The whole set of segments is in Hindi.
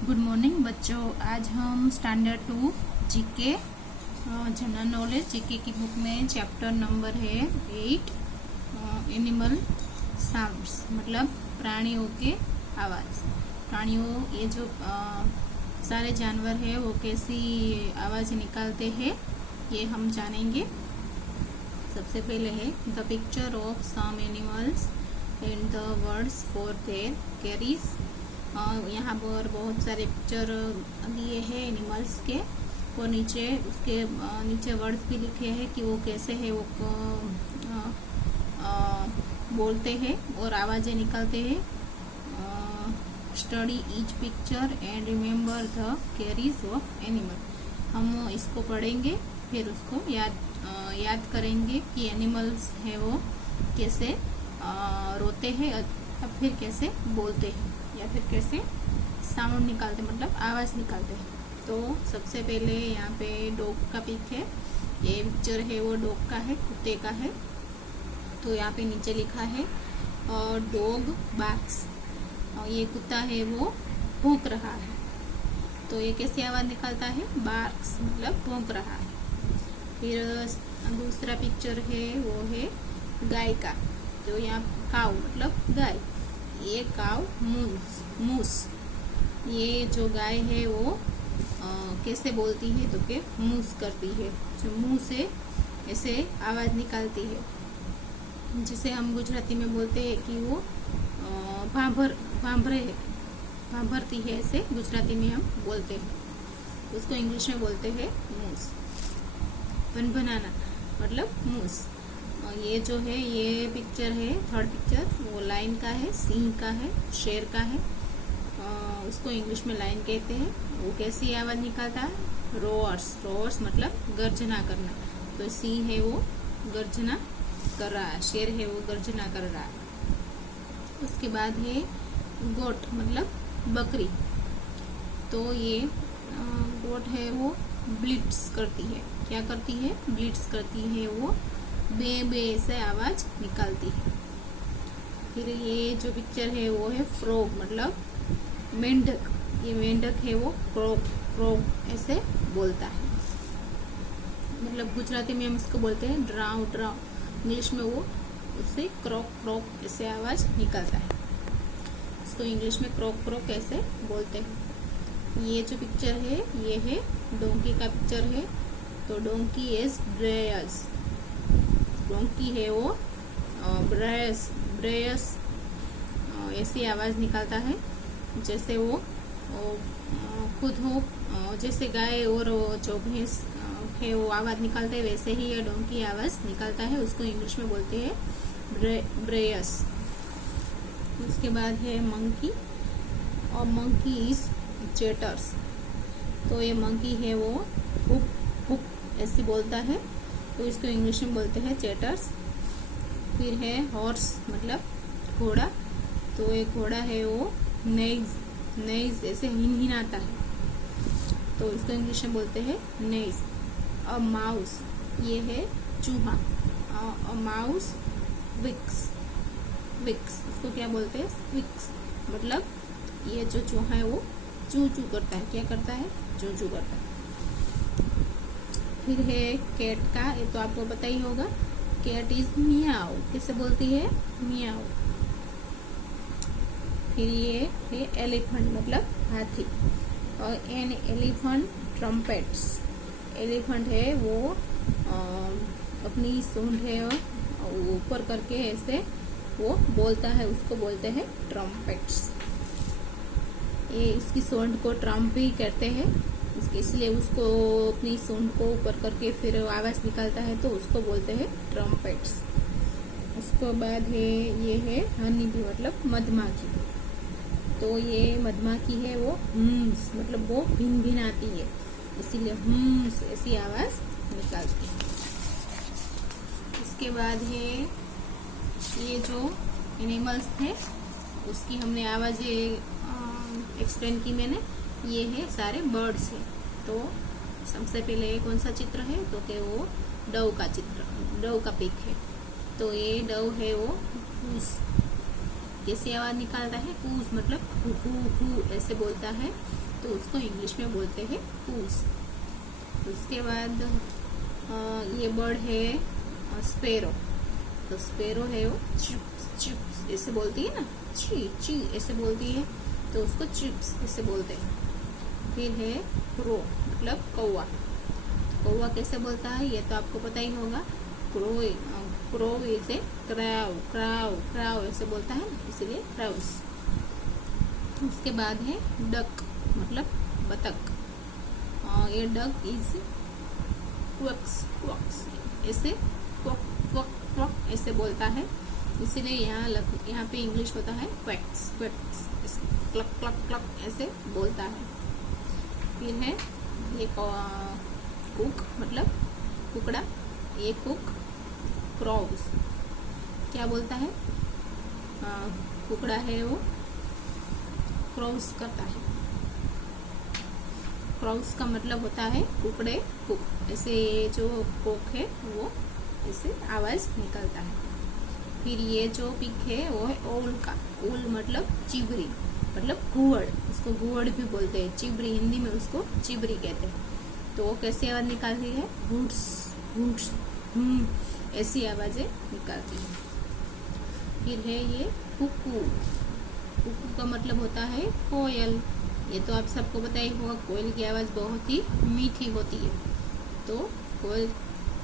गुड मॉर्निंग बच्चों। आज हम standard 2 GK general knowledge GK की बुक में चैप्टर नंबर है 8 एनिमल साउंड्स मतलब प्राणियों के आवाज़। प्राणियों ये जो सारे जानवर है वो कैसी आवाज़ निकालते हैं ये हम जानेंगे। सबसे पहले है the picture of some animals and the words for their carries. यहाँ पर बहुत सारे पिक्चर दिए हैं एनिमल्स के और नीचे उसके नीचे वर्ड्स भी लिखे हैं कि वो कैसे है वो बोलते हैं और आवाज़ें निकालते हैं। Study each picture and remember the carries of animal. हम इसको पढ़ेंगे फिर उसको याद करेंगे कि एनिमल्स है वो कैसे रोते हैं और फिर कैसे बोलते हैं या फिर कैसे साउंड निकालते मतलब आवाज़ निकालते हैं। तो सबसे पहले यहाँ पे डॉग का पिक है। ये पिक्चर है वो डॉग का है, कुत्ते का है। तो यहाँ पे नीचे लिखा है डॉग बार्क्स। और ये कुत्ता है वो भौंक रहा है। तो ये कैसी आवाज़ निकालता है? बार्क्स मतलब भौंक रहा है। फिर दूसरा पिक्चर है वो है गाय का। तो यहाँ काऊ मतलब गाय। ये काऊ मूस। ये जो गाय है वो कैसे बोलती है तो के मूस करती है, जो मुंह से ऐसे आवाज़ निकालती है, जिसे हम गुजराती में बोलते हैं कि वो भांभरती है, ऐसे गुजराती में हम बोलते हैं। उसको इंग्लिश में बोलते हैं मूस। भनभनाना मतलब मूस। ये जो है ये पिक्चर है थर्ड पिक्चर, वो लाइन का है, सिंह का है, शेर का है। उसको इंग्लिश में लाइन कहते हैं। वो कैसी आवाज़ निकालता है? रोअर्स मतलब गर्जना करना। तो सिंह है वो गर्जना कर रहा है, शेर है वो गर्जना कर रहा है। उसके बाद है गोट मतलब बकरी। तो ये गोट है वो ब्लिट्स करती है। क्या करती है? ब्लिट्स करती है, वो बे बे से आवाज़ निकालती है। फिर ये जो पिक्चर है वो है फ्रॉग मतलब मेंढक। ये मेंढक है वो क्रोक ऐसे बोलता है, मतलब गुजराती में हम इसको बोलते हैं ड्राउ। इंग्लिश में वो उससे क्रोक ऐसे आवाज़ निकालता है। इसको इंग्लिश में क्रोक ऐसे बोलते हैं। ये जो पिक्चर है ये है डोंकी का पिक्चर है। तो डोंकी इज ब्रेयस। डोंकी है वो ब्रेयस ऐसी आवाज़ निकालता है जैसे वो खुद हो। जैसे गाय और जो भैंस है वो आवाज़ निकालते हैं वैसे ही ये डोंकी आवाज़ निकालता है। उसको इंग्लिश में बोलते हैं ब्रेयस। उसके बाद है मंकी और मंकी इज चेटर्स। तो ये मंकी है वो हुप ऐसी बोलता है, तो इसको इंग्लिश में बोलते हैं चेटर्स। फिर है हॉर्स मतलब घोड़ा। तो एक घोड़ा है वो नेज ऐसे हिनहिनाता है, तो इसको इंग्लिश में बोलते हैं नेज। और माउस ये है चूहा। और माउस विक्स। इसको क्या बोलते हैं? विक्स मतलब ये जो चूहा है वो चू चू करता है। क्या करता है? चू चू करता है। फिर है कैट का। ये तो आपको पता ही होगा, कैट इज मियाओ। कैसे बोलती है? मियाओ। फिर ये है एलिफेंट मतलब हाथी। और एन एलिफेंट ट्रम्पेट्स। एलिफेंट है वो अपनी सूंड है ऊपर करके ऐसे वो बोलता है, उसको बोलते हैं ट्रम्पेट्स। ये इसकी सूंड को ट्रम्प भी कहते हैं, इसलिए उसको अपनी सूंड को ऊपर करके फिर आवाज़ निकालता है तो उसको बोलते हैं ट्रम्पेट्स। उसके बाद है ये है हनी बी मतलब मधमाखी। तो ये मधमाखी है वो मतलब वो भिन-भिनाती है, इसीलिए ऐसी आवाज़ निकालती है। इसके बाद है ये जो एनिमल्स थे उसकी हमने आवाज़ें एक्सप्लेन की मैंने। ये है सारे बर्ड्स है। तो सबसे पहले कौन सा चित्र है तो कि वो डव का चित्र, डव का पिक है। तो ये डव है वो कैसी आवाज निकालता है, पूस मतलब हु ऐसे बोलता है, तो उसको इंग्लिश में बोलते हैं पूस। उसके बाद ये बर्ड है स्पेरो, तो स्पेरो है वो चिप्स चिप्स ऐसे बोलती है ना, ची ची ऐसे बोलती है, तो उसको चिप्स ऐसे बोलते हैं। फिर है क्रो मतलब कौवा, कौवा कैसे बोलता है ये तो आपको पता ही होगा, क्रो क्रो ऐसे क्राउ क्राउ क्राउ ऐसे बोलता है ना, इसलिए क्राउस। उसके बाद है डक मतलब बतख, ये डक इज क्वक्स क्वक्स ऐसे क्वक क्वक क्वक ऐसे बोलता है, इसीलिए यहाँ पे इंग्लिश होता है quacks quacks, clock clock clock ऐसे बोलता है। फिर है ये कुक मतलब कुकड़ा, ये कुक क्रॉस क्या बोलता है, कुकड़ा है वो क्रॉस करता है। क्रॉस का मतलब होता है कुकड़े कुक, ऐसे जो कोक है वो ऐसे आवाज निकलता है। फिर ये जो पिक है वो है ओल का, ओल मतलब चिबरी मतलब घुवड़, उसको घुवड़ भी बोलते हैं, चिबरी हिंदी में उसको चिबरी कहते हैं। तो वो कैसी आवाज निकालती है, हुट्स हुट्स ऐसी आवाजें निकालती है। फिर है ये कुकू, कुकू का मतलब होता है कोयल, ये तो आप सबको पता ही होगा, कोयल की आवाज बहुत ही मीठी होती है, तो कोयल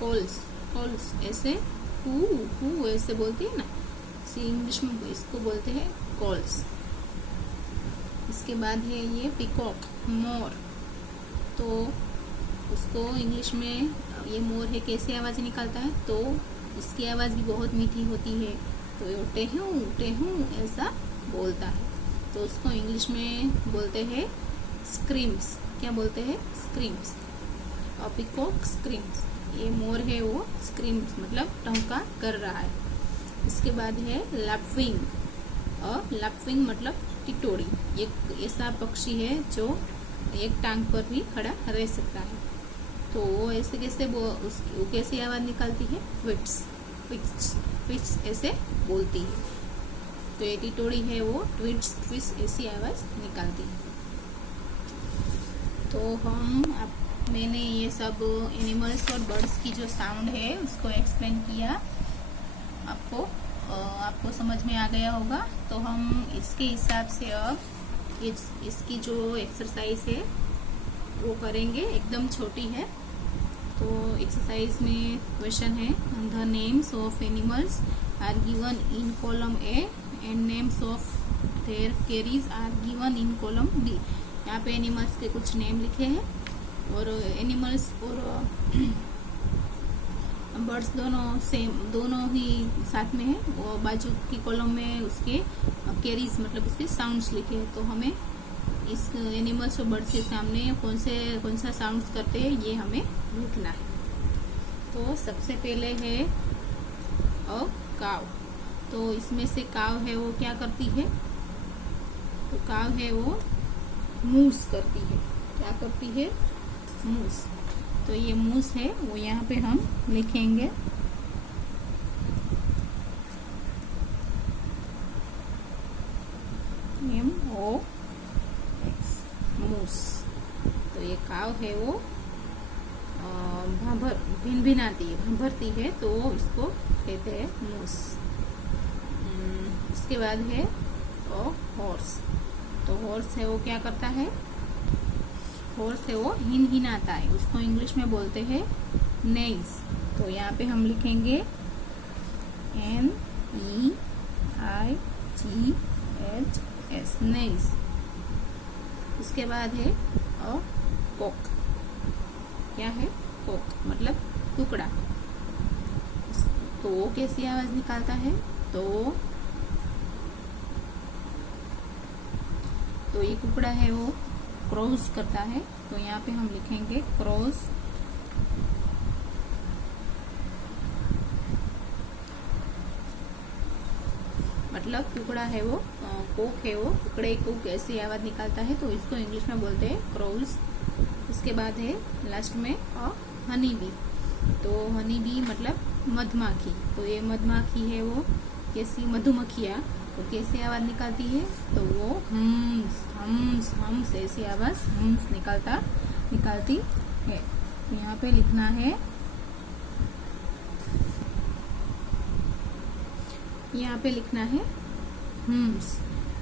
कॉल्स कॉल्स ऐसे हु ऐसे बोलती है ना, इंग्लिश में इसको बोलते हैं कॉल्स। इसके बाद है ये पिकॉक मोर, तो उसको इंग्लिश में ये मोर है कैसे आवाज़ निकालता है, तो इसकी आवाज़ भी बहुत मीठी होती है, तो ये उठे हूँ ऐसा बोलता है, तो उसको इंग्लिश में बोलते हैं स्क्रीम्स, क्या बोलते हैं स्क्रीम्स। और पिकॉक स्क्रीम्स, ये मोर है वो स्क्रीम्स मतलब टहका कर रहा है। इसके बाद है लैपविंग, और लैपविंग मतलब टिटोड़ी, एक ऐसा पक्षी है जो एक टांग पर भी खड़ा रह सकता है, तो वो ऐसे कैसे वो कैसी आवाज निकालती है, ट्विट्स ट्विट्स ट्विट्स ऐसे बोलती है, तो ये टिटोड़ी है वो ट्विट्स ट्विट्स ऐसी आवाज निकालती है। तो मैंने ये सब एनिमल्स और बर्ड्स की जो साउंड है उसको एक्सप्लेन किया, आपको समझ में आ गया होगा। तो हम इसके हिसाब से अब इसकी जो एक्सरसाइज है वो करेंगे, एकदम छोटी है। तो एक्सरसाइज में क्वेश्चन है, the names of animals are given in column A and names of their carries are given in column B. यहाँ पे एनिमल्स के कुछ नेम लिखे हैं, और एनिमल्स और बर्ड्स दोनों ही साथ में है, और बाजू की कॉलम में उसके कैरीज मतलब उसके साउंड्स लिखे हैं। तो हमें इस एनिमल्स और बर्ड्स के सामने कौन सा साउंड्स करते हैं ये हमें लिखना है। तो सबसे पहले है काव, तो इसमें से काव है वो क्या करती है, तो काव है वो मूस करती है, क्या करती है मूस। तो ये मूस है वो यहाँ पे हम लिखेंगे, MOX मूस। तो ये काव है वो भिनभिनाती है, भंभरती है, तो इसको कहते हैं मूस। इसके बाद है हॉर्स, तो हॉर्स है वो क्या करता है, हॉर्स है वो हिनहिनाता है, उसको इंग्लिश में बोलते हैं नेइज। तो यहाँ पे हम लिखेंगे NEIGHS नेइज। उसके बाद है कॉक, क्या है कॉक मतलब कुकड़ा, तो वो कैसी आवाज निकालता है, तो ये कुकड़ा है वो क्रॉस करता है, तो यहाँ पे हम लिखेंगे क्रॉस। मतलब कुकड़ा है वो कोक है वो कुकड़े को कैसी आवाज निकालता है, तो इसको इंग्लिश में बोलते हैं क्रॉस। उसके बाद है लास्ट में हनी बी, तो हनी बी मतलब मधुमक्खी, तो ये मधुमक्खी है वो कैसी, मधुमक्खियाँ तो कैसे आवाज निकालती है, तो वो हम्स ऐसी आवाज हम्स निकालती है। यहाँ पे लिखना है, यहाँ पे लिखना है हम्स।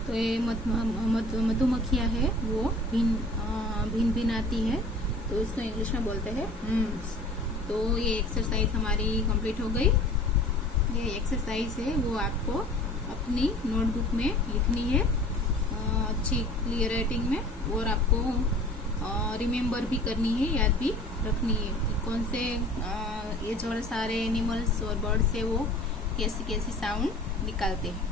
तो ये मधुमक्खियाँ है वो भिन आती है, तो इसको इंग्लिश में बोलते हैं हम्स। तो ये एक्सरसाइज हमारी कंप्लीट हो गई। ये एक्सरसाइज है वो आपको अपनी नोटबुक में लिखनी है अच्छी क्लियर राइटिंग में, और आपको रिमेम्बर भी करनी है, याद भी रखनी है कि कौन से ये जो सारे एनिमल्स और बर्ड्स है वो कैसी कैसी साउंड निकालते हैं।